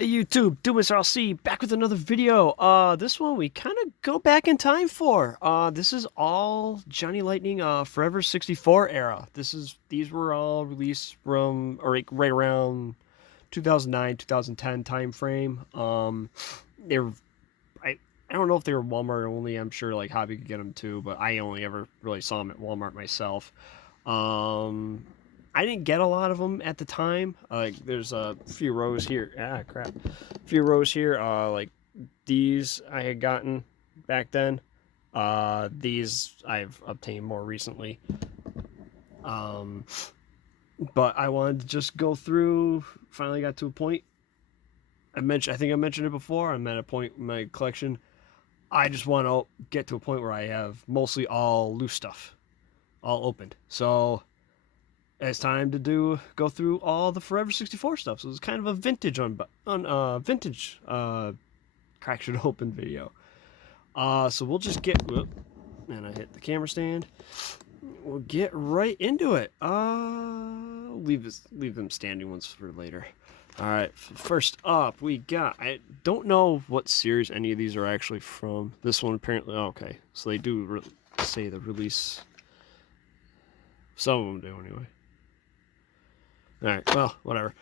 Hey YouTube, DoomsRLC back with another video. This one we kind of go back in time for. This is all Johnny Lightning Forever 64 era. These were all released from or like right around 2009, 2010 time frame. They were I don't know if they were Walmart only. I'm sure like Hobby could get them too, but I only ever really saw them at Walmart myself. Um, I didn't get a lot of them at the time. Like there's a few rows here. Ah, crap. A few rows here. Like these I had gotten back then. These I've obtained more recently. Um, but I wanted to just go through. Finally got to a point. I think I mentioned it before. I'm at a point in my collection. I just want to get to a point where I have mostly all loose stuff, all opened. So it's time to go through all the Forever 64 stuff. So it's kind of a vintage vintage crack should open video. So we'll just get and I hit the camera stand. We'll get right into it. Leave them standing ones for later. All right, first up we got, I don't know what series any of these are actually from. This one apparently, okay, so they do say the release. Some of them do anyway. All right, well, whatever.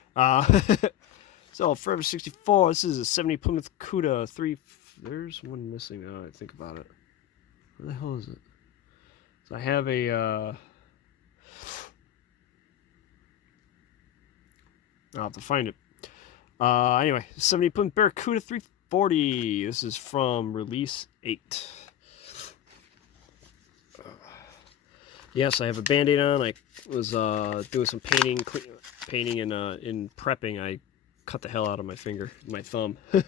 So Forever 64, this is a 70 Plymouth Cuda 3. There's one missing now I think about it. Where the hell is it? So I have a, I'll have to find it. Anyway, 70 Plymouth Barracuda 340. This is from release 8. Yes, I have a band-aid on. I was doing some painting and in prepping. I cut the hell out of my finger, my thumb. All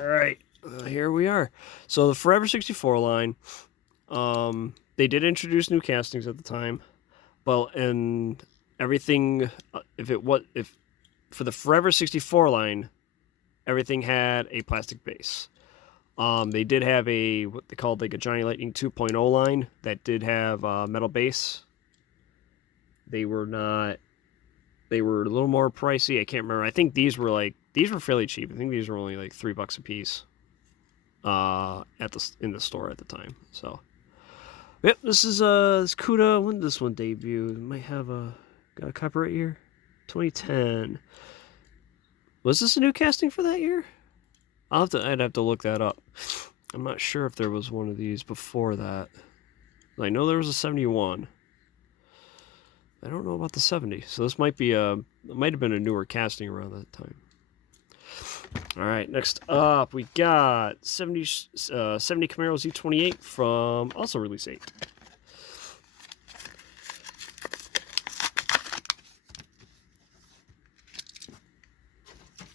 right, here we are. So the Forever 64 line, they did introduce new castings at the time, but and everything, if for the Forever 64 line, everything had a plastic base. They did have what they called like a Johnny Lightning 2.0 line that did have a metal base. They were a little more pricey. I can't remember. I think these were fairly cheap. I think these were only like $3 a piece. In the store at the time. So, yep, this is this Cuda. When did this one debut? It might have got a copyright year, 2010. Was this a new casting for that year? I'd have to look that up. I'm not sure if there was one of these before that. I know there was a 71. I don't know about the 70. So this might have been a newer casting around that time. All right, next up we got 70 Camaro Z28 from also release 8.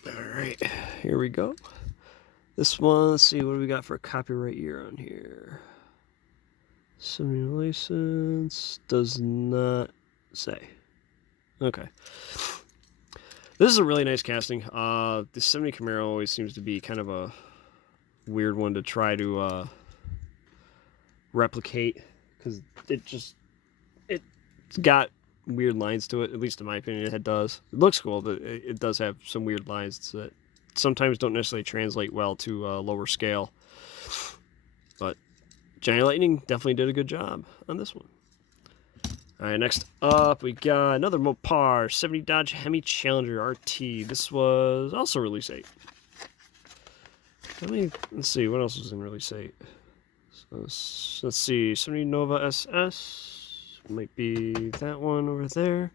All right, here we go. This one, let's see, what do we got for a copyright year on here? 70 license, does not say. Okay. This is a really nice casting. The 70 Camaro always seems to be kind of a weird one to try to replicate, because it's got weird lines to it, at least in my opinion it does. It looks cool, but it does have some weird lines that sometimes don't necessarily translate well to lower scale. But Johnny Lightning definitely did a good job on this one. All right, next up we got another Mopar 70 Dodge Hemi Challenger RT. This was also release 8. Let's see what else was in release 8. So let's see, 70 Nova SS might be that one over there.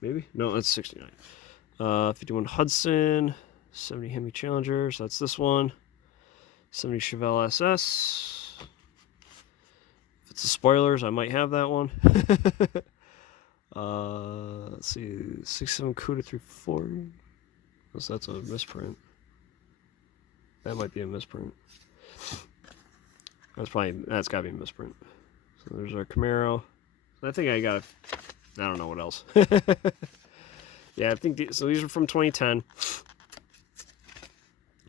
Maybe no, that's 69. 51 Hudson, 70 Hemi Challenger. So that's this one. 70 Chevelle SS. The spoilers, I might have that one. Let's see, 67 Cuda 340. So that's a misprint. That might be a misprint. That's gotta be a misprint. So there's our Camaro. I think I don't know what else. Yeah, I think so. These are from 2010.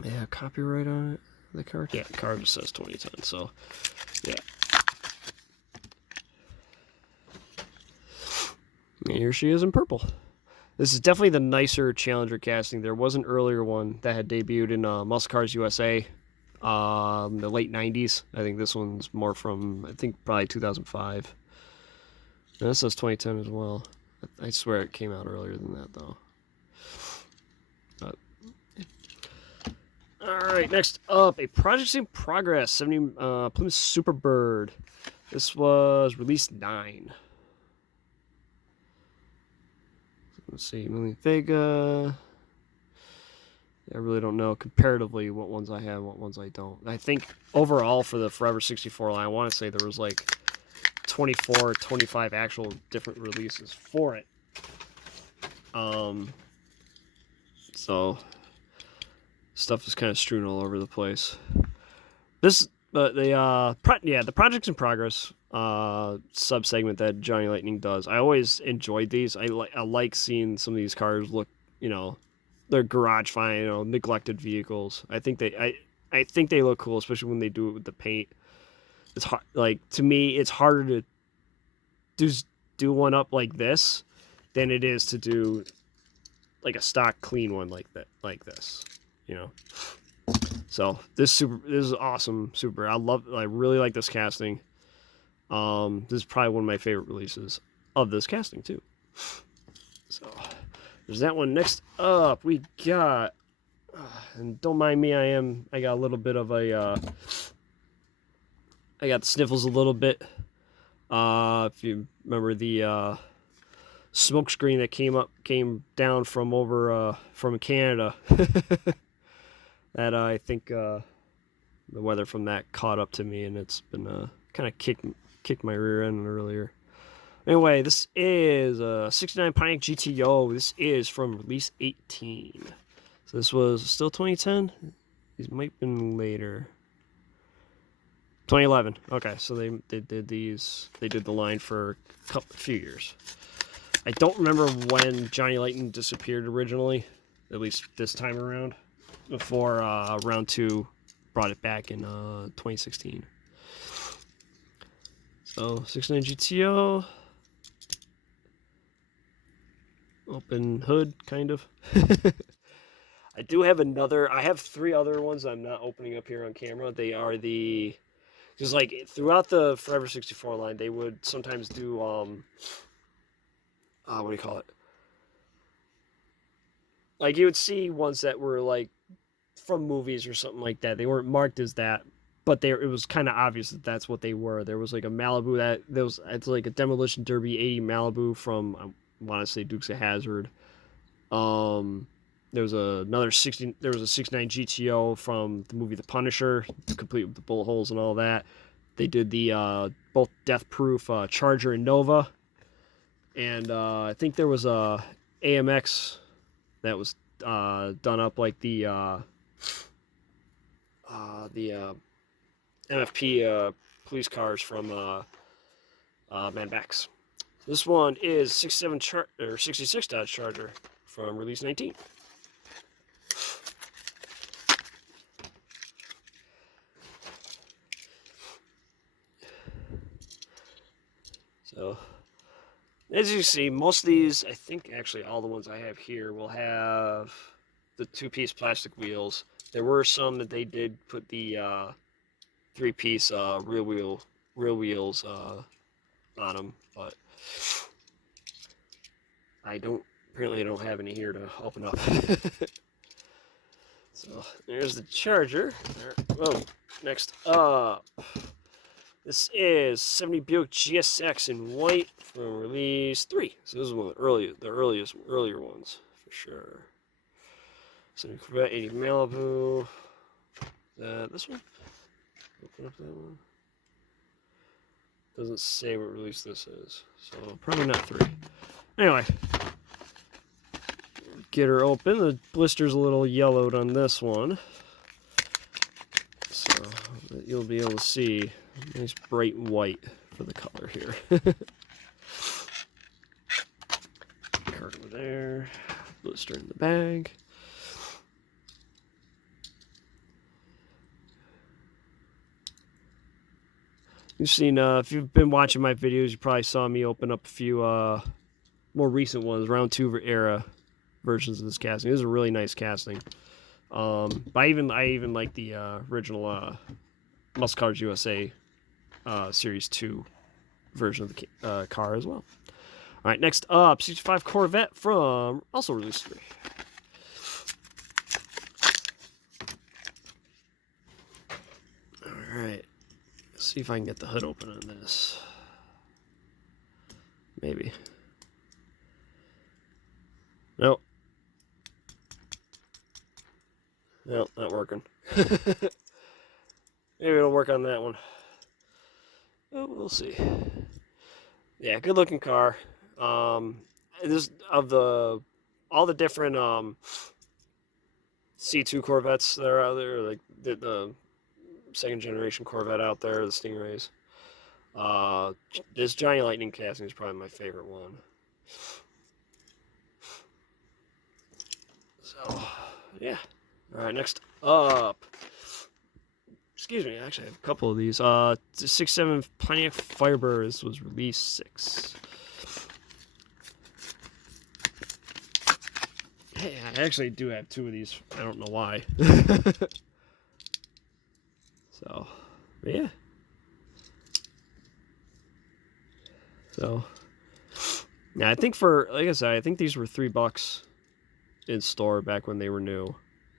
Yeah, copyright on it. The card. Yeah, the card just says 2010. So, yeah. And here she is in purple. This is definitely the nicer Challenger casting. There was an earlier one that had debuted in Muscle Cars USA, the late 90s. I think this one's more from, I think, probably 2005. And this says 2010 as well. I swear it came out earlier than that, though. But, yeah. Alright, next up, a project in progress, 70 Plymouth Superbird. This was release 9. Let's see, Million Vega. I really don't know comparatively what ones I have and what ones I don't. I think overall for the Forever 64 line, I want to say there was like 24 or 25 actual different releases for it. So stuff is kind of strewn all over the place. The projects in progress sub-segment that Johnny Lightning does. I always enjoyed these. I like seeing some of these cars look, they're garage fine, neglected vehicles. I think they look cool, especially when they do it with the paint. It's hard, to me, it's harder to do one up like this than it is to do like a stock clean one like this. So this is awesome. Super. I really like this casting. This is probably one of my favorite releases of this casting too. So there's that one. Next up, we got, and don't mind me, I got a little bit of a, I got the sniffles a little bit. If you remember the smoke screen that came down from over from Canada. That I think the weather from that caught up to me, and it's been kind of kicked my rear end earlier. Anyway, this is a 69 Pontiac GTO. This is from release 18. So this was still 2010? These might have been later. 2011. Okay, so they did these. They did the line for a few years. I don't remember when Johnny Lightning disappeared originally, at least this time around, before round 2 brought it back in 2016. So 69 GTO, open hood, kind of. I do have I have 3 other ones I'm not opening up here on camera. They are because throughout the Forever 64 line, they would sometimes do, what do you call it? Like, you would see ones that were, from movies or something like that. They weren't marked as that, but it was kind of obvious that that's what they were. There was, a Malibu it's like a Demolition Derby 80 Malibu from, I want to say, Dukes of Hazzard. There was a 69 GTO from the movie The Punisher, complete with the bullet holes and all that. They did the both Death Proof Charger and Nova, and I think there was a AMX that was done up like the MFP police cars from Mad Max. This one is 66 Dodge Charger from release 19. So, as you see, most of these, I think actually all the ones I have here will have the 2-piece plastic wheels. There were some that they did put the 3-piece real wheels on them, but apparently I don't have any here to open up. So there's the Charger. Well, next up, this is 70 Buick GSX in white from release 3. So this is one of the earlier ones for sure. 70 Corvette 80 Malibu. This one? Open up that one. Doesn't say what release this is, so probably not 3. Anyway, get her open. The blister's a little yellowed on this one, so you'll be able to see nice bright white for the color here. Card over there, blister in the bag. You've seen, if you've been watching my videos, you probably saw me open up a few more recent ones, round 2 era. versions of this casting. This is a really nice casting. But I even like the original Muscle Cars USA Series 2 version of the car as well. All right, next up, 65 Corvette from also released 3. All right, let's see if I can get the hood open on this. Maybe. Nope. Nope, not working. Maybe it'll work on that one. Oh, we'll see. Yeah, good looking car. This of all the different C2 Corvettes that are out there, like the second generation Corvette out there, the Stingrays. This Johnny Lightning casting is probably my favorite one. So, yeah. All right, next up. Excuse me, actually, I have a couple of these. 6.7 Pontiac Firebird. This was release 6. Hey, I actually do have 2 of these. I don't know why. So, yeah. So, yeah, I think like I said, I think these were $3 in store back when they were new.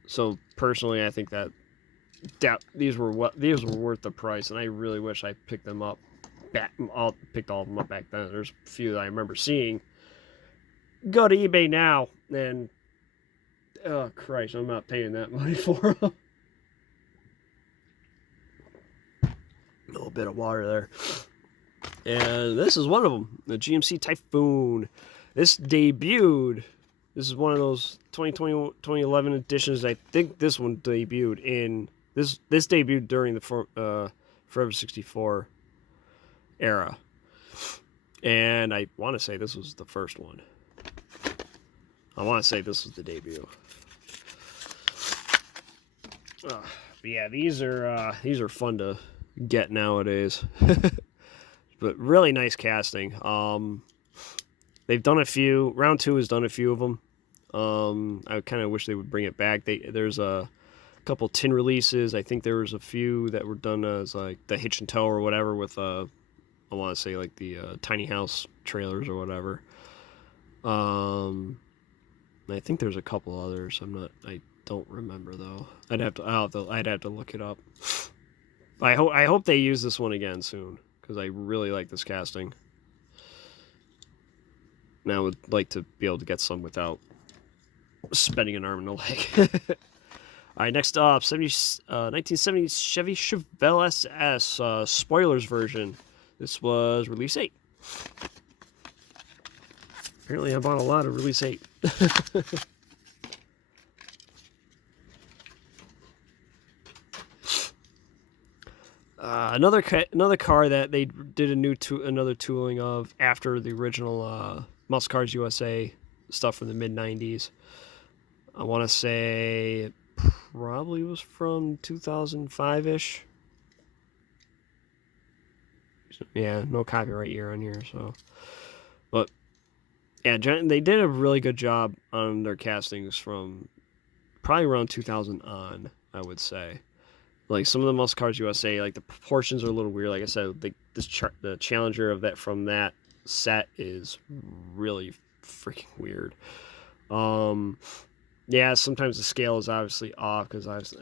So personally, I think that these were worth the price, and I really wish I picked them up. Picked all of them up back then. There's a few that I remember seeing. Go to eBay now, and oh Christ, I'm not paying that money for them. A little bit of water there. And this is one of them, the GMC Typhoon. This debuted. This is one of those 2020, 2011 editions. I think this one debuted in this debuted during the Forever 64 era, and I want to say this was the first one. I want to say this was the debut. But yeah, these are fun to get nowadays. But really nice casting. They've done a few. Round 2 has done a few of them. I kind of wish they would bring it back. There's a couple tin releases. I think there was a few that were done as like the hitch and tow or whatever with I want to say like the tiny house trailers or whatever. I think there's a couple others. I don't remember though. I'd have to look it up. I hope they use this one again soon, because I really like this casting. And I would like to be able to get some without spending an arm and a leg. All right, next up, 1970 Chevy Chevelle SS spoilers version. This was release 8. Apparently, I bought a lot of release 8. Another car that they did another tooling of after the original Muscle Cars USA stuff from the mid '90s. I want to say it probably was from 2005-ish. Yeah, no copyright year on here, so. But yeah, they did a really good job on their castings from probably around 2000 on, I would say. Like some of the Muscle Cars USA, like the proportions are a little weird. Like I said, the Challenger of that from that set is really freaking weird. Yeah, sometimes the scale is obviously off because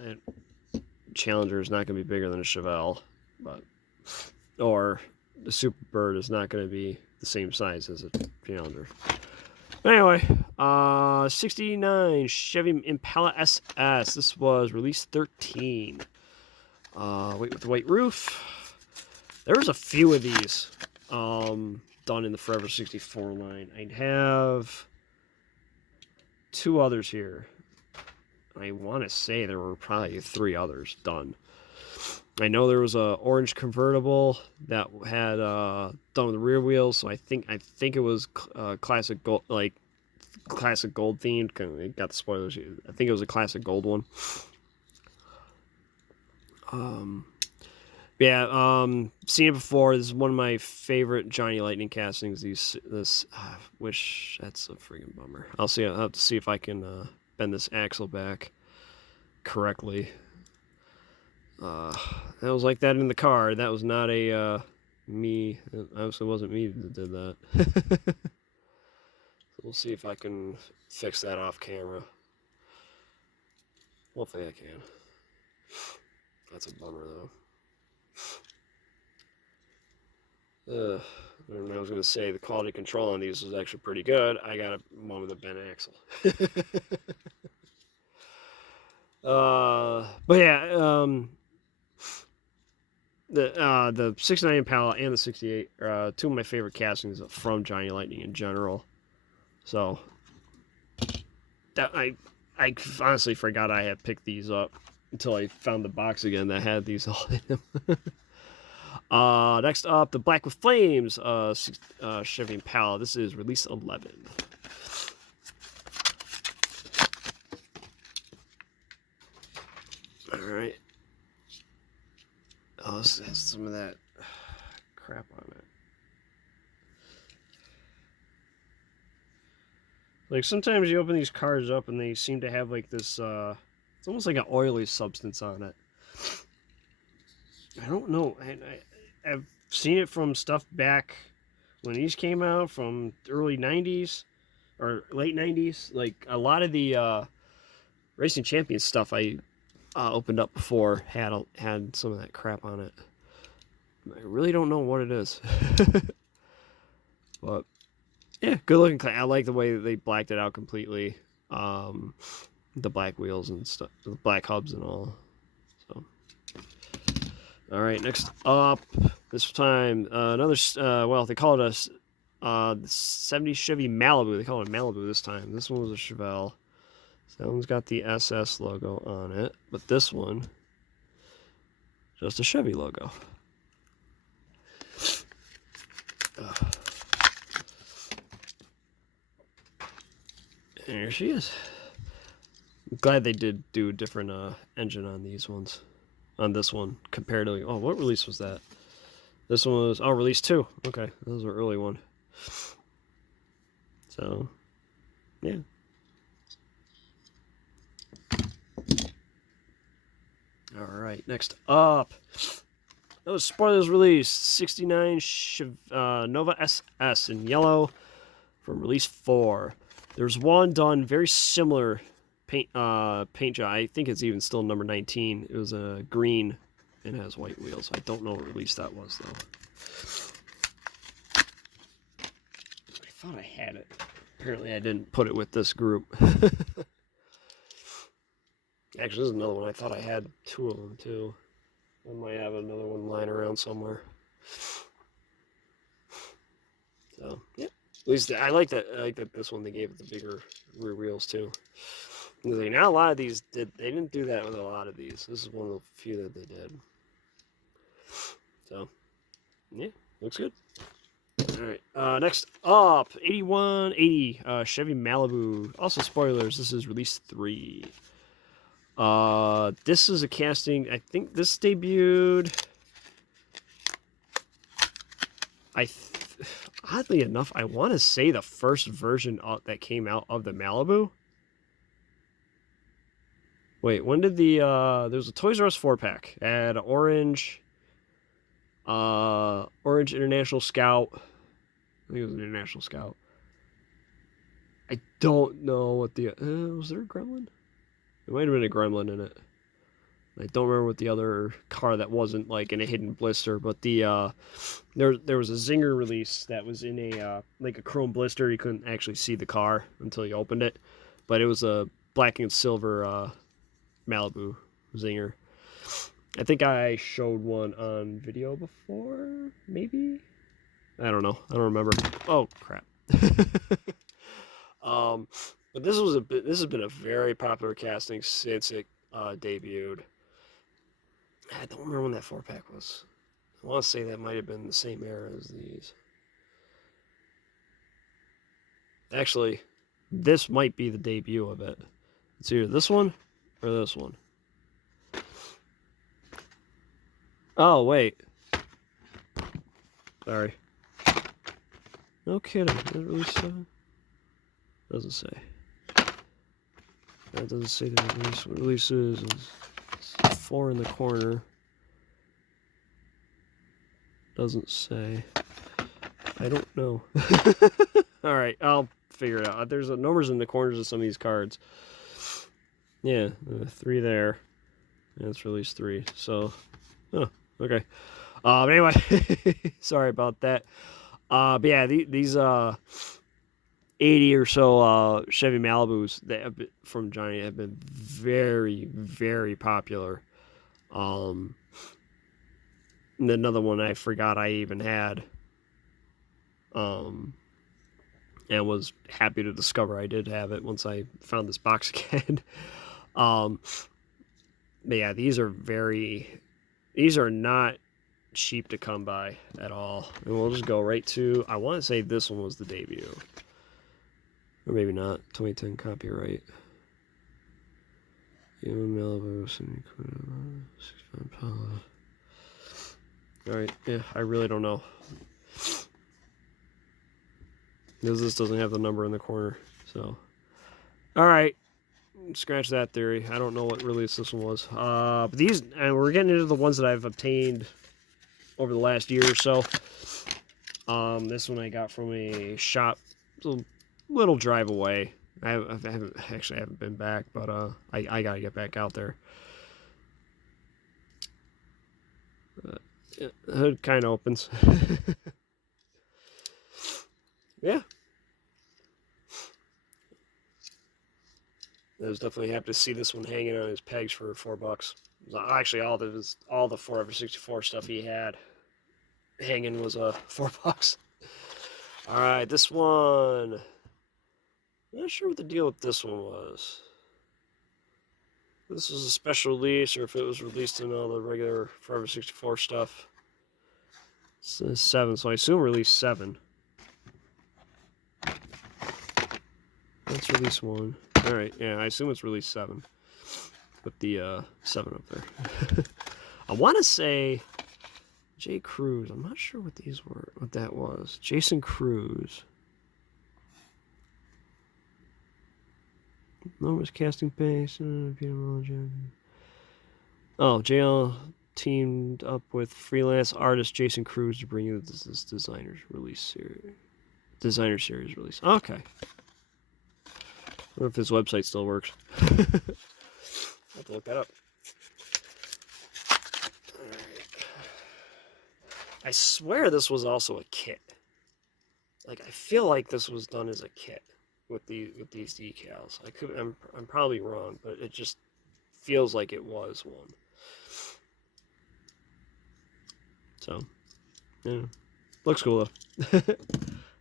Challenger is not going to be bigger than a Chevelle, or the Superbird is not going to be the same size as a Challenger. Anyway, 69 Chevy Impala SS. This was release 13. With the white roof. There was a few of these done in the Forever 64 line. I'd have 2 others here. I want to say there were probably 3 others done. I know there was a orange convertible that had done with the rear wheels, so I think it was classic gold, like classic gold themed. It got the spoilers. I think it was a classic gold one. Yeah, seen it before. This is one of my favorite Johnny Lightning castings. Wish that's a freaking bummer. I'll have to see if I can bend this axle back correctly. That was like that in the car. That was not a me. It obviously wasn't me that did that. So we'll see if I can fix that off camera. Hopefully I can. That's a bummer though. I was going to say the quality control on these was actually pretty good. I got a one with a bent axle. But yeah, the 69 Impala and the 68 are two of my favorite castings from Johnny Lightning in general. So that I honestly forgot I had picked these up until I found the box again that had these all in them. Next up, the Black with Flames Chevy Impala. This is release 11. All right. Oh, this has some of that crap on it. Like sometimes you open these cars up and they seem to have like this. It's almost like an oily substance on it. I don't know. I've seen it from stuff back when these came out from early 90s or late 90s. Like a lot of the Racing Champions stuff I opened up before had some of that crap on it. I really don't know what it is. But yeah, good looking. I like the way they blacked it out completely. The black wheels and stuff, the black hubs and all. So, all right, next up, this time another. Well, they call it the 70 Chevy Malibu. They call it a Malibu this time. This one was a Chevelle. So that one's got the SS logo on it, but this one just a Chevy logo. And here she is. I'm glad they did do a different engine on these ones. On this one, comparatively. Oh, what release was that? This one was, release 2. Okay, that was an early one. So, yeah. Alright, next up. That was spoilers release. 69 Nova SS in yellow from release 4. There's one done very similar paint job. I think it's even still number 19. It was a green and has white wheels. I don't know what release that was though. I thought I had it. Apparently I didn't put it with this group. Actually, this is another one. I thought I had 2 of them too. I might have another one lying around somewhere. So yeah. At least I like that. I like that this one they gave it the bigger rear wheels too. Like, not a lot of these did. They didn't do that with a lot of these. This is one of the few that they did. So, yeah, looks good. All right. Next up, 8180 Chevy Malibu. Also spoilers. This is release 3. This is a casting. I think this debuted. Oddly enough, I want to say the first version that came out of the Malibu. Wait, when did there was a Toys R Us 4-pack. It had orange International Scout. I think it was an International Scout. I don't know what the, was there a Gremlin? There might have been a Gremlin in it. I don't remember what the other car that wasn't like in a hidden blister, but the there was a Zinger release that was in a like a chrome blister. You couldn't actually see the car until you opened it, but it was a black and silver Malibu Zinger. I think I showed one on video before, maybe. I don't know. I don't remember. Oh crap. But this has been a very popular casting since it debuted. I don't remember when that 4-pack was. I want to say that might have been the same era as these. Actually, this might be the debut of it. It's either this one or this one. Oh, wait. Sorry. No kidding. Is it release 7? Doesn't say. That doesn't say the release. What release is 4 in the corner. Doesn't say. I don't know. Alright, I'll figure it out. There's numbers in the corners of some of these cards. Yeah, 3 there. And it's release 3. So, oh, okay. But anyway, sorry about that. But yeah, these 80 or so Chevy Malibus that have been, from Johnny have been very, very popular. And another one I forgot I even had. And was happy to discover I did have it once I found this box again. But yeah, these are not cheap to come by at all. And we'll just go right to, I want to say this one was the debut. Or maybe not. 2010 copyright. Malibu, alright, yeah, I really don't know. Because this doesn't have the number in the corner, so. Alright. Scratch that theory. I don't know what release this one was. But these, and we're getting into the ones that I've obtained over the last year or so. This one I got from a shop, a little drive away. I haven't been back, but I gotta get back out there. The hood kind of opens. Yeah. I was definitely happy to see this one hanging on his pegs for $4. Actually, all the Forever 64 stuff he had hanging was $4. All right, this one. I'm not sure what the deal with this one was. This was a special release, or if it was released in all the regular Forever 64 stuff. It's 7, so I assume release 7. That's release 1. Alright, yeah, I assume it's release 7. With the 7 up there. I want to say J. Cruz. I'm not sure what these were, what that was. Jason Cruz. Enormous casting base. Oh, JL teamed up with freelance artist Jason Cruz to bring you this designer series release. Okay. I wonder if this website still works. I'll have to look that up. Alright. I swear this was also a kit. Like, I feel like this was done as a kit with these decals. I'm probably wrong, but it just feels like it was one. So, yeah. Looks cool though.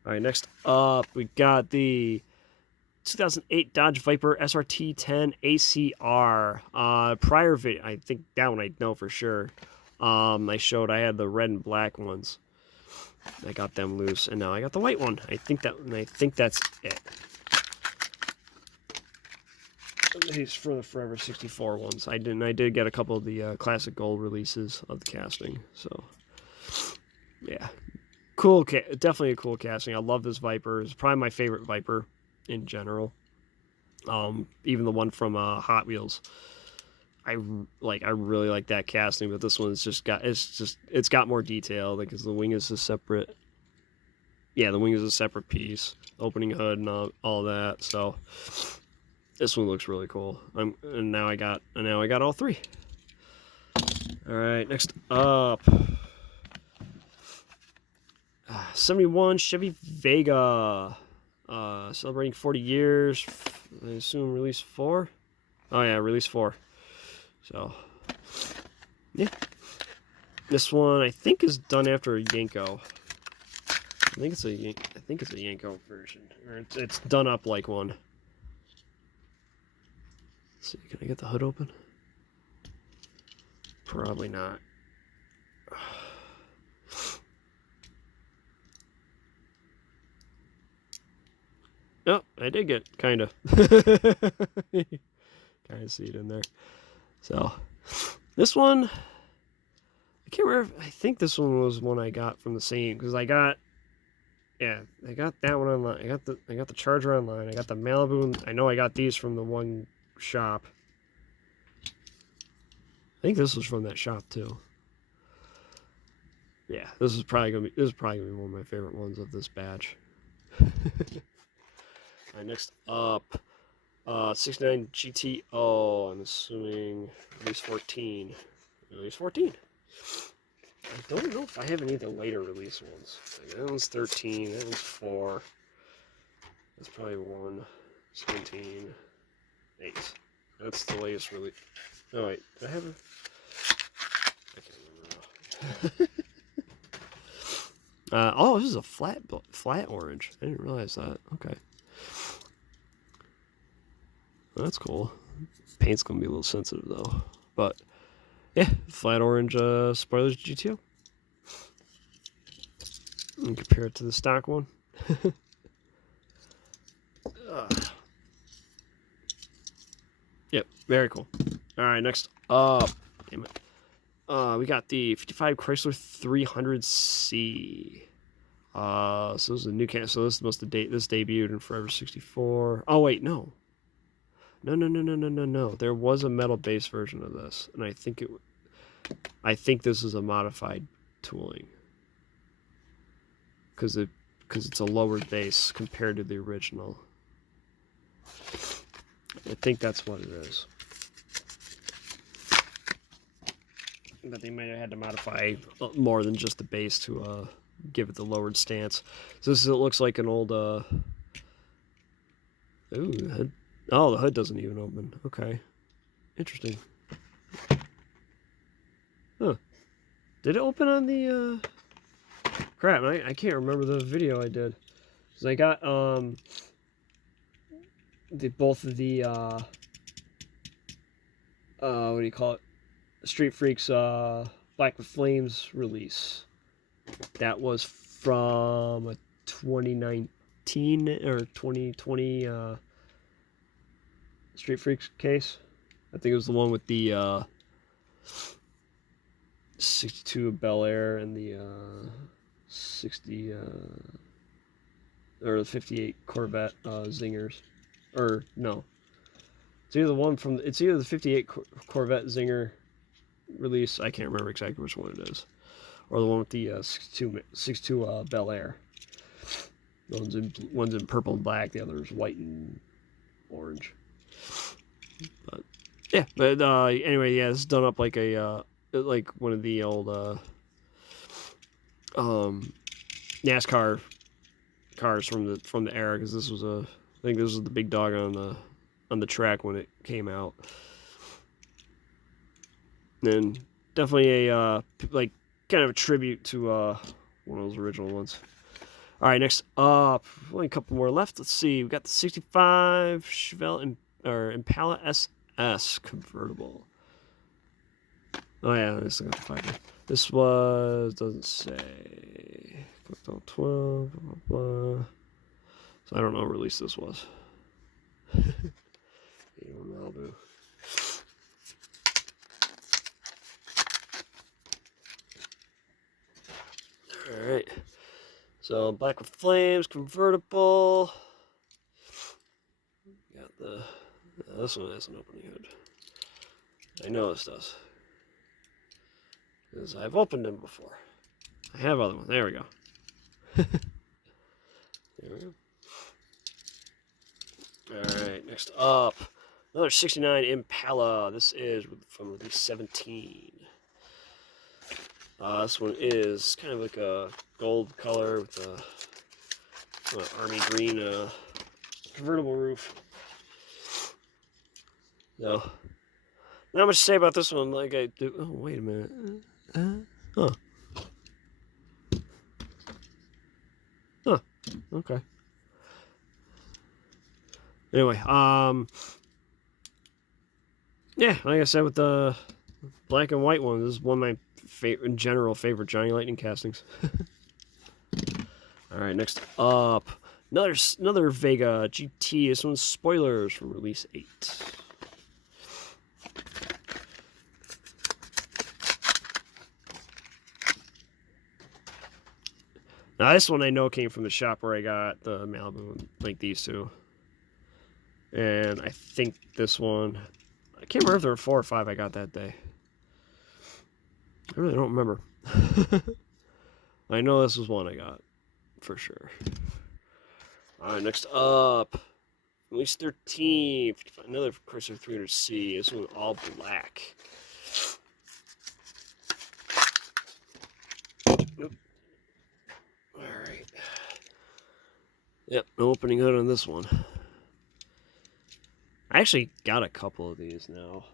Alright, next up we got the 2008 Dodge Viper SRT 10 ACR. Prior video, I think that one I know for sure. I showed I had the red and black ones. I got them loose, and now I got the white one. I think that's it. These for the Forever 64 ones. I did get a couple of the classic gold releases of the casting. So, yeah, cool. Definitely a cool casting. I love this Viper. It's probably my favorite Viper in general. Even the one from Hot Wheels, I really like that casting, but this one's it's got more detail because the wing is a separate. Yeah, the wing is a separate piece, opening hood and all that. So this one looks really cool. And now I got all 3. All right, next up, 71 Chevy Vega. Celebrating 40 years. I assume release 4. Oh yeah, release 4. So, yeah. This one I think is done after a Yenko. I think it's a Yenko version, or it's done up like one. Let's see, can I get the hood open? Probably not. Oh, I did get kind of. Kind of see it in there. So, this one, I can't remember. I think this one was one I got from the same, because I got that one online. I got the Charger online. I got the Malibu. I know I got these from the one shop. I think this was from that shop too. Yeah, this is probably gonna be one of my favorite ones of this batch. All right, next up, 69 GTO. I'm assuming release 14. Release 14. I don't know if I have any of the later release ones. Like, that one's 13. That one's 4. That's probably 1. 17. 8. That's the latest release. Oh wait, did I have a? I can't remember. Oh, this is a flat orange. I didn't realize that. Okay. Well, that's cool. Paint's gonna be a little sensitive though. But yeah, flat orange spoilers GTO. And compare it to the stock one. Yep, very cool. Alright, next up. Damn it. We got the 55 Chrysler 300C. So this is a new can. So this must have this debuted in Forever 64. Oh wait, no. No. There was a metal base version of this, and I think this is a modified tooling. Because it's a lower base compared to the original. I think that's what it is. But they might have had to modify more than just the base to give it the lowered stance. So it looks like an old ooh, the hood. Oh, the hood doesn't even open. Okay. Interesting. Huh. Did it open on the crap, I can't remember the video I did. Cuz I got both of the what do you call it? Street Freaks Black with Flames release. That was from a 2019 or 2020 Street Freaks case. I think it was the one with the 62 Bel Air and the 60 or the 58 Corvette Zingers. Or no. It's either the 58 Corvette Zinger release. I can't remember exactly which one it is. Or the one with the 62 Bel Air. One's in purple and black, the other is white and orange. But yeah, but anyway, yeah, this is done up like a like one of the old NASCAR cars from the era, because this was I think this was the big dog on the track when it came out. And definitely a like kind of a tribute to one of those original ones. All right, next up, only a couple more left. Let's see, we got the 65 Chevelle Impala SS convertible. Oh yeah, this is 5. This was, doesn't say, 12, blah, blah, blah. So I don't know what release this was. Malibu. All right. So Black with Flames convertible. Got the this one has an opening hood. I know this does, because I've opened them before. I have other ones. There we go. There we go. All right. Next up, another 69 Impala. This is from release 17. This one is kind of like a gold color with a army green convertible roof. No, not much to say about this one. Like I do. Oh, wait a minute. Huh. Huh. Okay. Anyway, yeah, like I said with the black and white one, this is one of my favorite Johnny Lightning castings. All right, next up, another Vega GT. This one's spoilers from release 8. Now this one I know came from the shop where I got the Malibu, like these two. And I think this one, I can't remember if there were 4 or 5 I got that day. I really don't remember. I know this was one I got, for sure. Alright, next up, release 13, another Chrysler 300C. This one all black. Nope. Alright. Yep, no opening hood on this one. I actually got a couple of these now.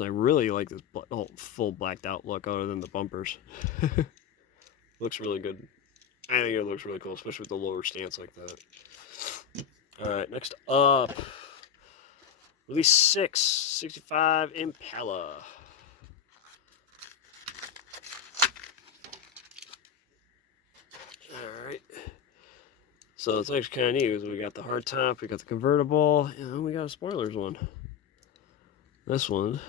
I really like this full blacked out look other than the bumpers. Looks really good. I think it looks really cool, especially with the lower stance like that. Alright, next up. Release 6, 65 Impala. Alright. So it's actually kind of neat because we got the hardtop, we got the convertible, and we got a spoilers one. This one,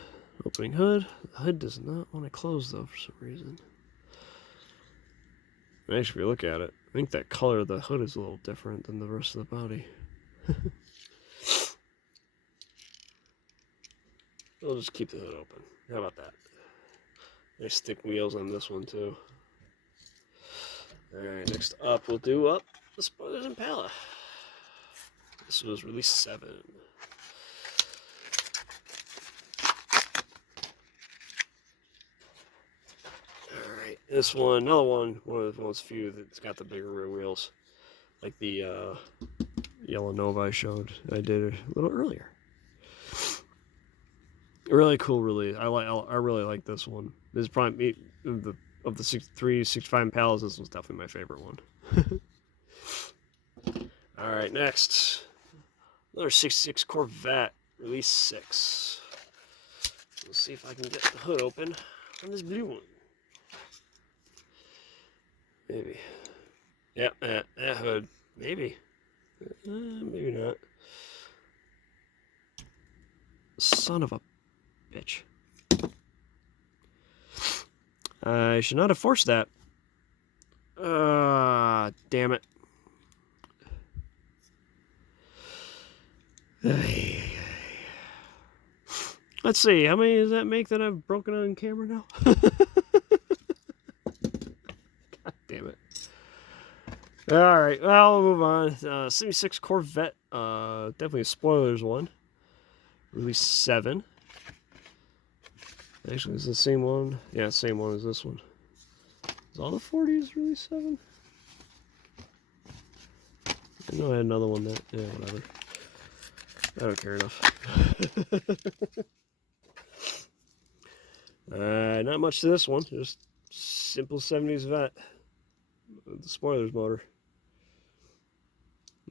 opening hood. The hood does not want to close though for some reason. Actually, if you look at it, I think that color of the hood is a little different than the rest of the body. We'll just keep the hood open. How about that? Nice thick wheels on this one too. Alright, next up we'll do up the spoilers Impala. This was release 7. Alright, this one, another one of the most few that's got the bigger rear wheels. Like the Yellow Nova I showed. I did a little earlier. Really cool, really. I really like this one. This is probably of the 63, 65 Impalas, this was definitely my favorite one. Alright, next. Another 66 Corvette, release 6. Let's see if I can get the hood open on this blue one. Maybe. Yep, that hood. Maybe. Maybe not. Son of a bitch. I should not have forced that. Damn it. Let's see, how many does that make that I've broken on camera now? God damn it. Alright, well, we'll move on. 76 Corvette, definitely a spoilers one. Release 7. Actually, it's the same one. Yeah, same one as this one. Is all the 40s release 7? I know I had another one that, yeah, whatever. I don't care enough. Not much to this one. Just simple 70s vet. The spoilers motor.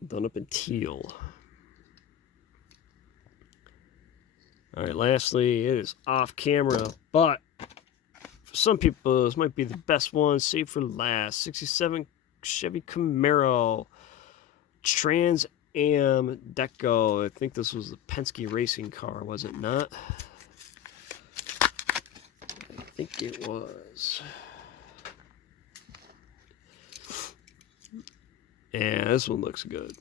Done up in teal. Alright, lastly, it is off camera, but for some people, this might be the best one. Save for last. 67 Chevy Camaro. Trans Am Deco. I think this was the Penske racing car, was it not? I think it was. Yeah, this one looks good.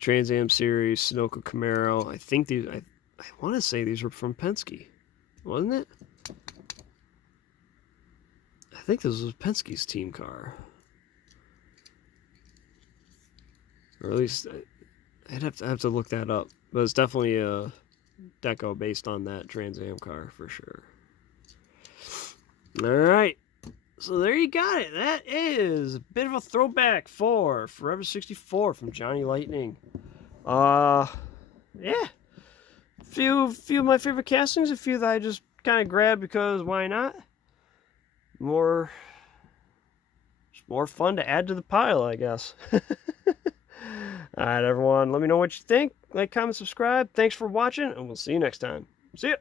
Trans Am Series, Sunoco Camaro. I think these, I want to say these were from Penske, wasn't it? I think this was Penske's team car. Or at least, I'd have to look that up. But it's definitely a deco based on that Trans Am car, for sure. Alright. So there you got it. That is a bit of a throwback for Forever 64 from Johnny Lightning. Yeah. A few of my favorite castings, a few that I just kind of grabbed because why not? More fun to add to the pile, I guess. Alright, everyone. Let me know what you think. Like, comment, subscribe. Thanks for watching, and we'll see you next time. See ya.